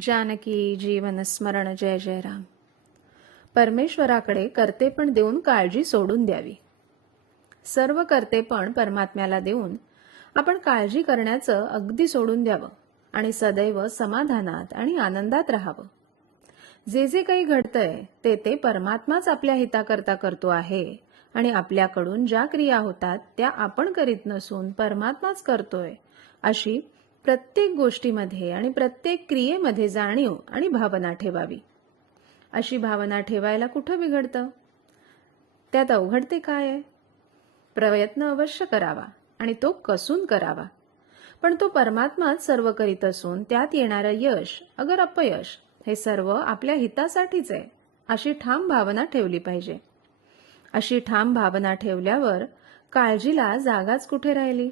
जानकी जीवन स्मरण जय जय राम. परमेश्वराकडे कर्तेपण देऊन काळजी सोडून द्यावी. सर्व कर्तेपण परमात्म्याला देऊन आपण काळजी करण्याचं अगदी सोडून द्यावं आणि सदैव समाधानात आणि आनंदात राहावं. जे जे काही घडतंय ते ते परमात्माच आपल्या हिताकरता करतो आहे आणि आपल्याकडून ज्या क्रिया होतात त्या आपण करीत नसून परमात्माच करतोय अशी प्रत्येक गोष्टीमध्ये आणि प्रत्येक क्रियेमध्ये जाणीव आणि भावना ठेवावी. अशी भावना ठेवायला कुठं बिघडतं? त्यात अवघड ते काय? आहे प्रयत्न अवश्य करावा आणि तो कसून करावा. पण तो परमात्माच सर्व करीत असून त्यात येणारं यश अगर अपयश हे सर्व आपल्या हितासाठीच आहे अशी ठाम भावना ठेवली पाहिजे. अशी ठाम भावना ठेवल्यावर काळजीला जागाच कुठे राहिली?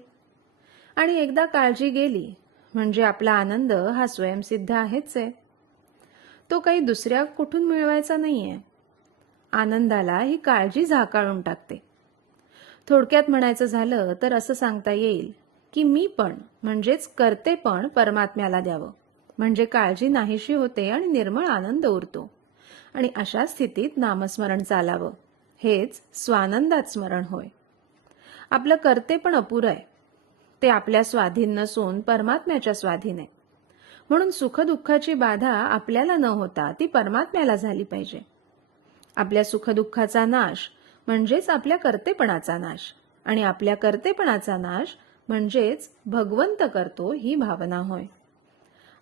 आणि एकदा काळजी गेली म्हणजे आपला आनंद हा स्वयंसिद्ध आहेच आहे. तो काही दुसऱ्या कुठून मिळवायचा नाही आहे आनंदाला ही काळजी झाकाळून टाकते. थोडक्यात म्हणायचं झालं तर असं सांगता येईल की मी पण म्हणजेच करते पण परमात्म्याला द्यावं. म्हणजे काळजी नाहीशी होते आणि निर्मळ आनंद उरतो. आणि अशा स्थितीत नामस्मरण चालावं. हेच स्वानंदात स्मरण होय. आपलं करते पण अपुरं आहे. ते आपल्या स्वाधीन नसून परमात्म्याच्या स्वाधीन आहे. म्हणून सुखदुःखाची बाधा आपल्याला न होता ती परमात्म्याला झाली पाहिजे. आपल्या सुखदुःखाचा नाश म्हणजेच आपल्या कर्तेपणाचा नाश आणि आपल्या कर्तेपणाचा नाश म्हणजेच भगवंत करतो ही भावना होय.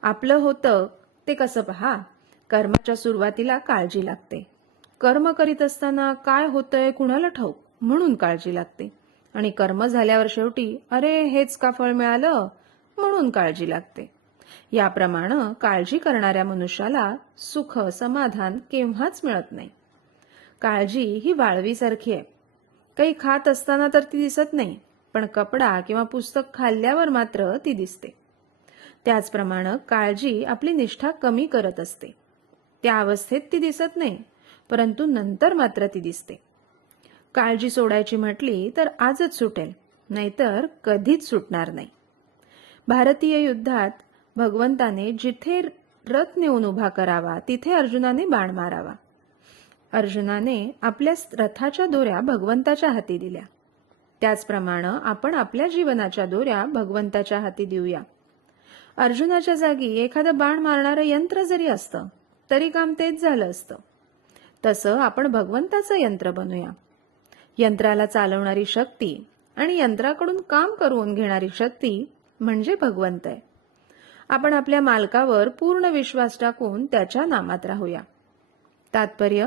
आपलं होतं ते कसं पहा? कर्माच्या सुरुवातीला काळजी लागते. कर्म करीत असताना काय होतंय कुणाला ठाऊक? म्हणून काळजी लागते. आणि कर्म झाल्यावर शेवटी अरे हेच का फळ मिळालं? म्हणून काळजी लागते. याप्रमाणे काळजी करणाऱ्या मनुष्याला सुख समाधान केव्हाच मिळत नाही. काळजी ही वाळवीसारखी आहे. काही खात असताना तर ती दिसत नाही पण कपडा किंवा पुस्तक खाल्ल्यावर मात्र ती दिसते. त्याचप्रमाणे काळजी आपली निष्ठा कमी करत असते. त्या अवस्थेत ती दिसत नाही परंतु नंतर मात्र ती दिसते. काळजी सोडायची म्हटली तर आजच सुटेल नाहीतर कधीच सुटणार नाही. भारतीय युद्धात भगवंताने जिथे रथ नेऊन उभा करावा तिथे अर्जुनाने बाण मारावा. अर्जुनाने आपल्या रथाच्या दोऱ्या भगवंताच्या हाती दिल्या. त्याचप्रमाणे आपण आपल्या जीवनाच्या दोऱ्या भगवंताच्या हाती देऊया. अर्जुनाच्या जागी एखादं बाण मारणारं यंत्र जरी असतं तरी काम तेच झालं असतं. तसं आपण भगवंताचं यंत्र बनूया. यंत्राला चालवणारी शक्ती आणि यंत्राकडून काम करून घेणारी शक्ती म्हणजे भगवंत आहे. आपण आपल्या मालकावर पूर्ण विश्वास टाकून त्याच्या नामात राहूया. तात्पर्य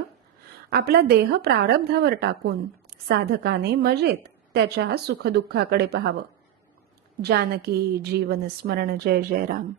आपला देह प्रारब्धावर टाकून साधकाने मजेत त्याच्या सुखदुःखाकडे पाहावं. जानकी जीवन स्मरण जय जय राम.